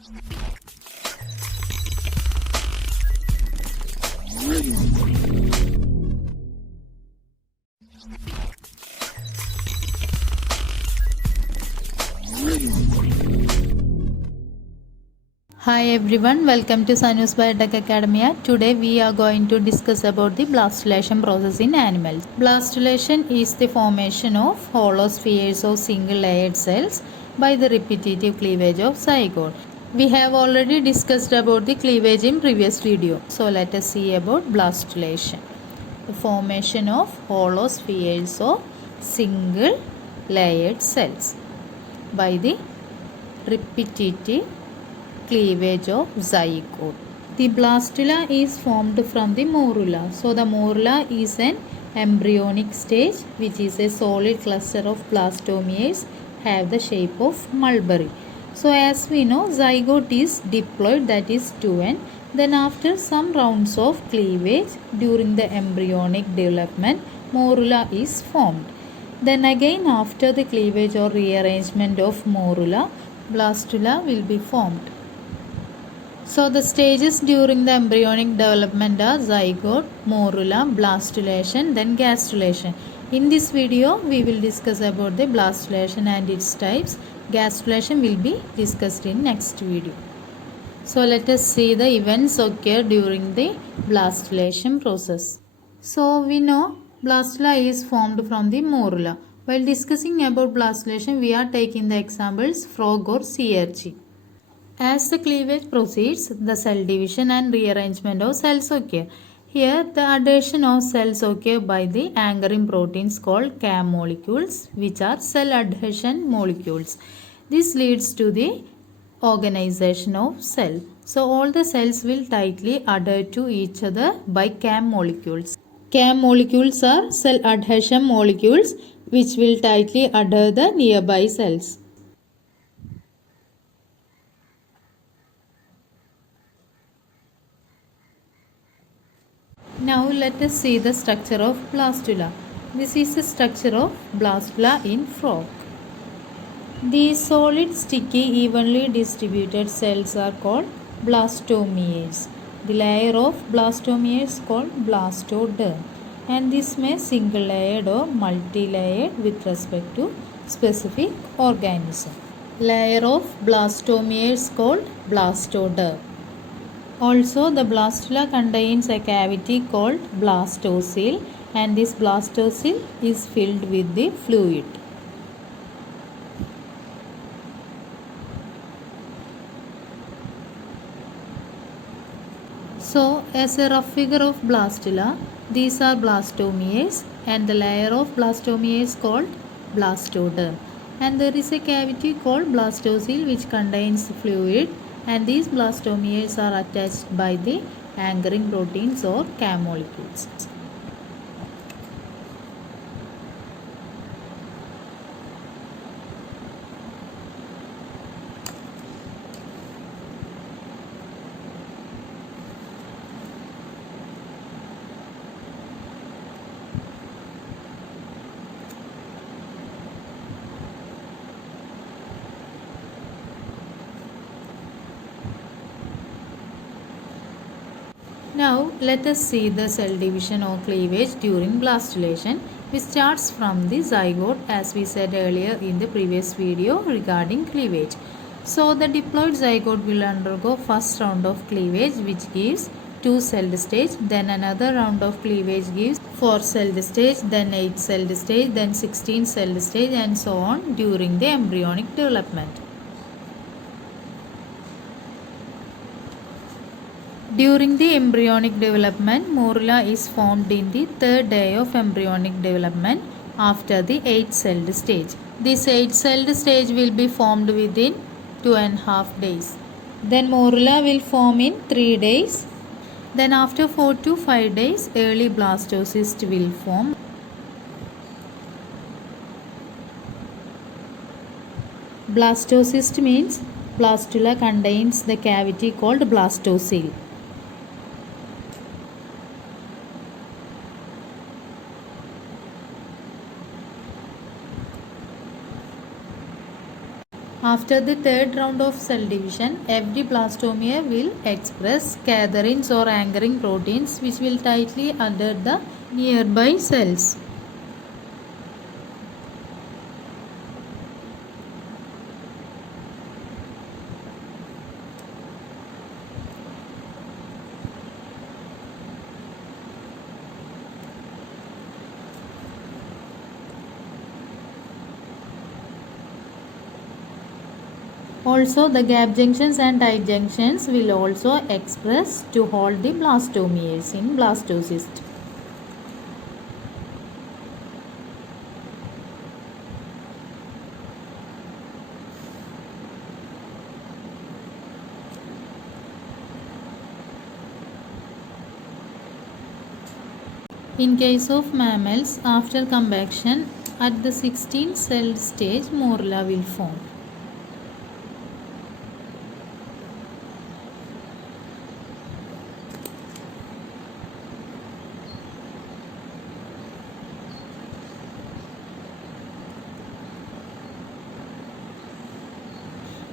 Hi everyone, welcome to Sanus Biotech Academia. Today we are going to discuss about the blastulation process in animals. Blastulation is the formation of hollow spheres of single layered cells by the repetitive cleavage of zygote. We have already discussed about the cleavage in previous video. So let us see about blastulation. The formation of hollow spheres of single layered cells by the repetitive cleavage of zygote. The blastula is formed from the morula. So the morula is an embryonic stage which is a solid cluster of blastomeres have the shape of mulberry. So as we know, zygote is diploid, that is 2n. Then after some rounds of cleavage during the embryonic development, morula is formed. Then again after the cleavage or rearrangement of morula, blastula will be formed. So the stages during the embryonic development are zygote, morula, blastulation, then gastrulation. In this video, we will discuss about the blastulation and its types. Gastrulation will be discussed in next video. So let us see the events occur during the blastulation process. So we know blastula is formed from the morula. While discussing about blastulation, we are taking the examples frog or sea urchin. As the cleavage proceeds, the cell division and rearrangement of cells occur. Here, the adhesion of cells occur by the anchoring proteins called CAM molecules, which are cell adhesion molecules. This leads to the organization of cell. So, all the cells will tightly adhere to each other by CAM molecules. CAM molecules are cell adhesion molecules which will tightly adhere the nearby cells. Now let us see the structure of blastula. This is the structure of blastula in frog. These solid, sticky, evenly distributed cells are called blastomeres. The layer of blastomeres is called blastoderm, and this may single layered or multi-layered with respect to specific organism. Layer of blastomeres is called blastoderm. Also, the blastula contains a cavity called blastocele, and this blastocele is filled with the fluid. So, as a rough figure of blastula, these are blastomeres and the layer of blastomeres is called blastoderm. And there is a cavity called blastocele which contains fluid, and these blastomeres are attached by the anchoring proteins or CAM molecules. Now let us see the cell division or cleavage during blastulation, which starts from the zygote as we said earlier in the previous video regarding cleavage. So the diploid zygote will undergo first round of cleavage which gives 2 celled stage, then another round of cleavage gives 4 celled stage, then 8 celled stage, then 16 celled stage, and so on during the embryonic development. During the embryonic development, morula is formed in the 3rd day of embryonic development after the 8-celled stage. This 8-celled stage will be formed within 2.5 days. Then morula will form in 3 days. Then after 4 to 5 days, early blastocyst will form. Blastocyst means blastula contains the cavity called blastocele. After the third round of cell division, every blastomere will express cadherins or anchoring proteins which will tightly adhere the nearby cells. Also, the gap junctions and tight junctions will also express to hold the blastomeres in blastocyst. In case of mammals, after compaction, at the 16 cell stage, morula will form.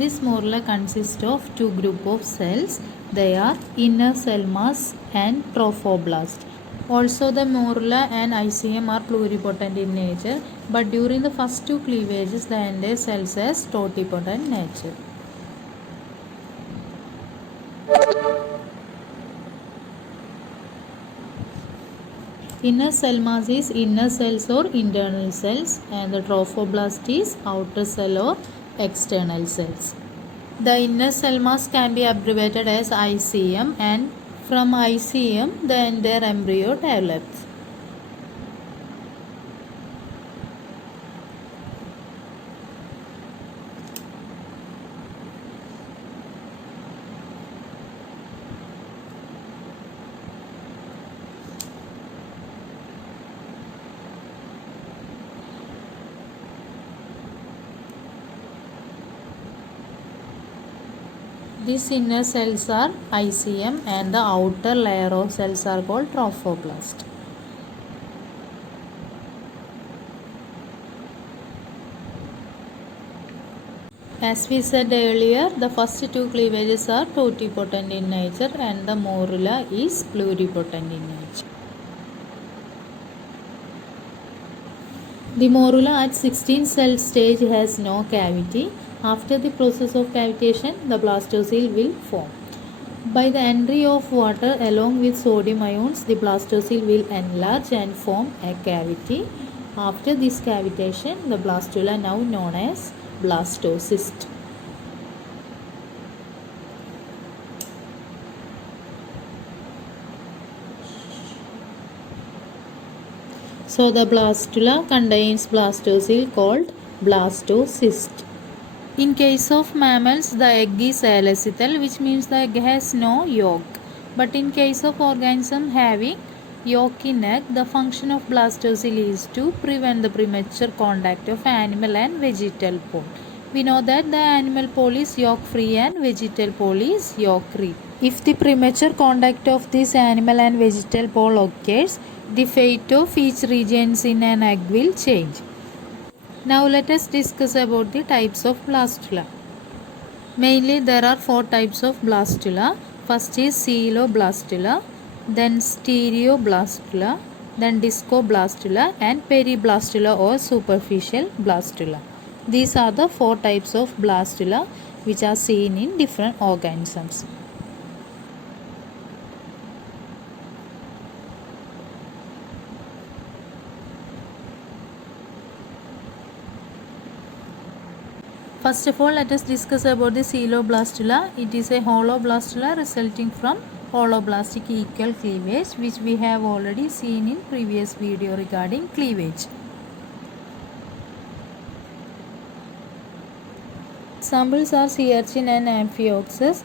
This morula consists of two groups of cells. They are inner cell mass and trophoblast. Also, the morula and ICM are pluripotent in nature, but during the first two cleavages, the entire cells has totipotent nature. Inner cell mass is inner cells or internal cells, and the trophoblast is outer cell or external cells. The inner cell mass can be abbreviated as ICM, and from ICM the entire embryo develops. These inner cells are ICM and the outer layer of cells are called trophoblast. As we said earlier, the first two cleavages are totipotent in nature and the morula is pluripotent in nature. The morula at 16 cell stage has no cavity. After the process of cavitation, the blastocele will form. By the entry of water along with sodium ions, the blastocele will enlarge and form a cavity. After this cavitation, the blastula, now known as blastocyst. So the blastula contains blastocele called blastocyst. In case of mammals, the egg is alecythal, which means the egg has no yolk. But in case of organism having yolk in egg, the function of blastocele is to prevent the premature contact of animal and vegetal pole. We know that the animal pole is yolk free and vegetal pole is yolk free. If the premature contact of this animal and vegetal pole occurs, the fate of each region in an egg will change. Now let us discuss about the types of blastula. Mainly there are four types of blastula. First is coeloblastula, then stereoblastula, then discoblastula and periblastula or superficial blastula. These are the four types of blastula which are seen in different organisms. First of all, let us discuss about the coeloblastula. It is a holoblastula resulting from holoblastic equal cleavage, which we have already seen in previous video regarding cleavage. Examples are sea urchin and Amphioxus.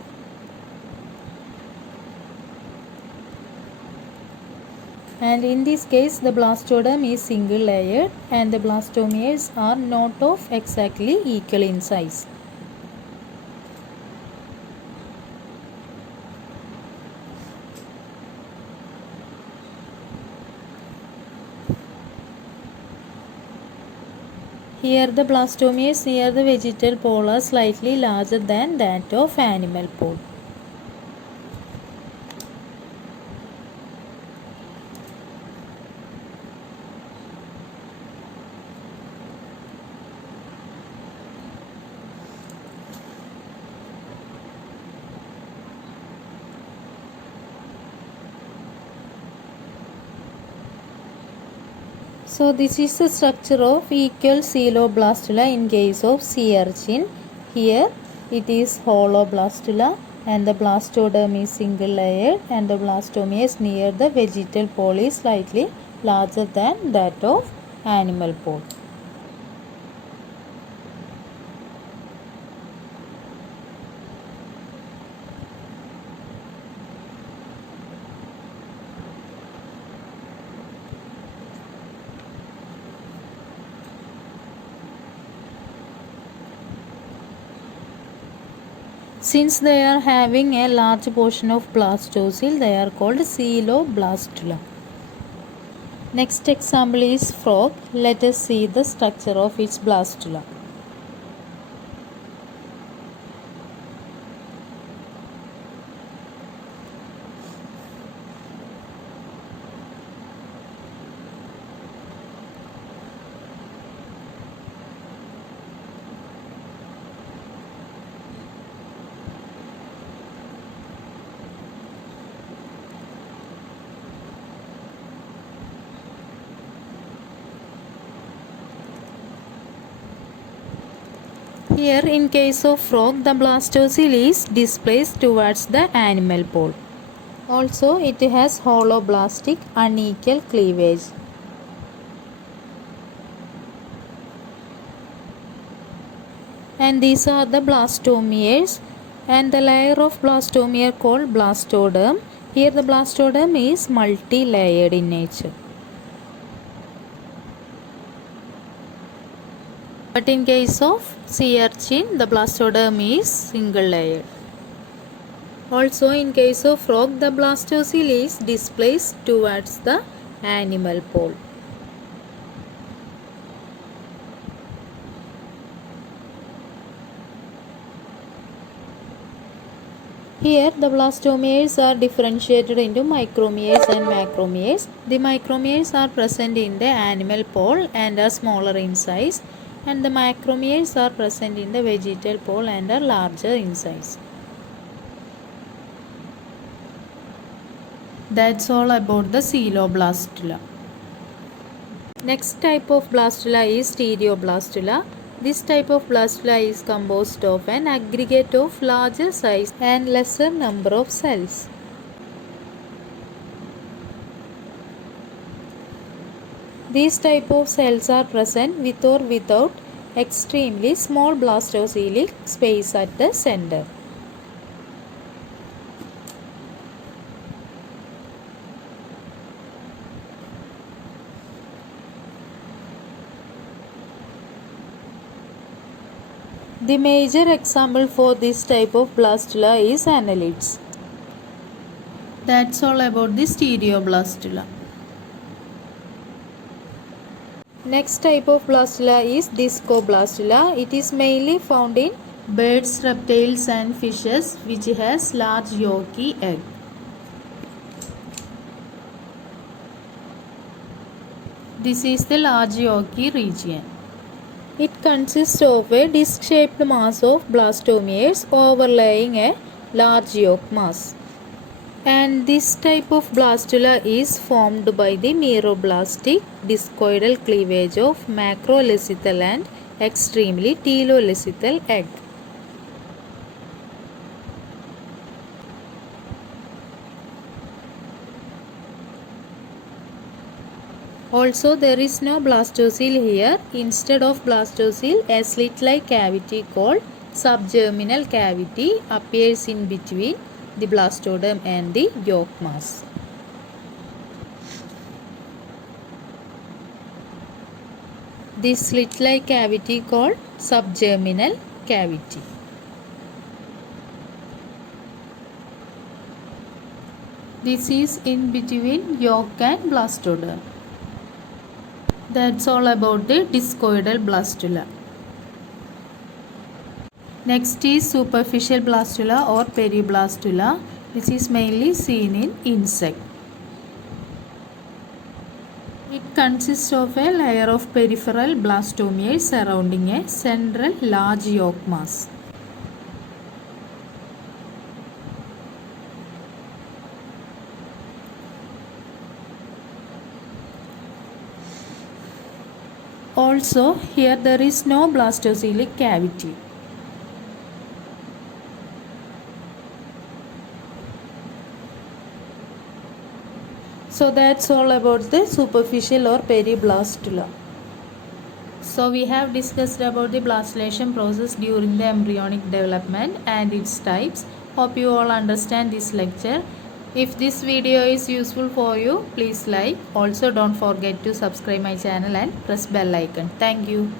And in this case, the blastoderm is single layered and the blastomeres are not of exactly equal in size. Here the blastomeres near the vegetal pole are slightly larger than that of animal pole. So this is the structure of equal coeloblastula in case of sea urchin. Here it is holoblastula and the blastoderm is single layered and the blastomeres near the vegetal pole is slightly larger than that of animal pole. Since they are having a large portion of blastocele, they are called coeloblastula. Next example is frog. Let us see the structure of its blastula. Here in case of frog, the blastocele is displaced towards the animal pole. Also it has holoblastic unequal cleavage. And these are the blastomeres and the layer of blastomere called blastoderm. Here the blastoderm is multi-layered in nature. But in case of sea urchin, the blastoderm is single layered. Also in case of frog, the blastocele is displaced towards the animal pole. Here the blastomeres are differentiated into micromeres and macromeres. The micromeres are present in the animal pole and are smaller in size, and the macromeres are present in the vegetal pole and are larger in size. That's all about the coeloblastula. Next type of blastula is stereoblastula. This type of blastula is composed of an aggregate of larger size and lesser number of cells. These type of cells are present with or without extremely small blastocelic space at the center. The major example for this type of blastula is annelids. That's all about the stereoblastula. Next type of blastula is discoblastula. It is mainly found in birds, reptiles and fishes which has large yolky egg. This is the large yolky region. It consists of a disc-shaped mass of blastomeres overlaying a large yolk mass. And this type of blastula is formed by the meroblastic discoidal cleavage of macrolecital and extremely telolecital egg. Also there is no blastocele here. Instead of blastocele, a slit-like cavity called subgerminal cavity appears in between the blastoderm and the yolk mass. This slit-like cavity called subgerminal cavity. This is in between yolk and blastoderm. That's all about the discoidal blastula. Next is superficial blastula or periblastula, which is mainly seen in insect. It consists of a layer of peripheral blastomeres surrounding a central large yolk mass. Also, here there is no blastocelic cavity. So that's all about the superficial or periblastula. So we have discussed about the blastulation process during the embryonic development and its types. Hope you all understand this lecture. If this video is useful for you, please like. Also don't forget to subscribe my channel and press bell icon. Thank you.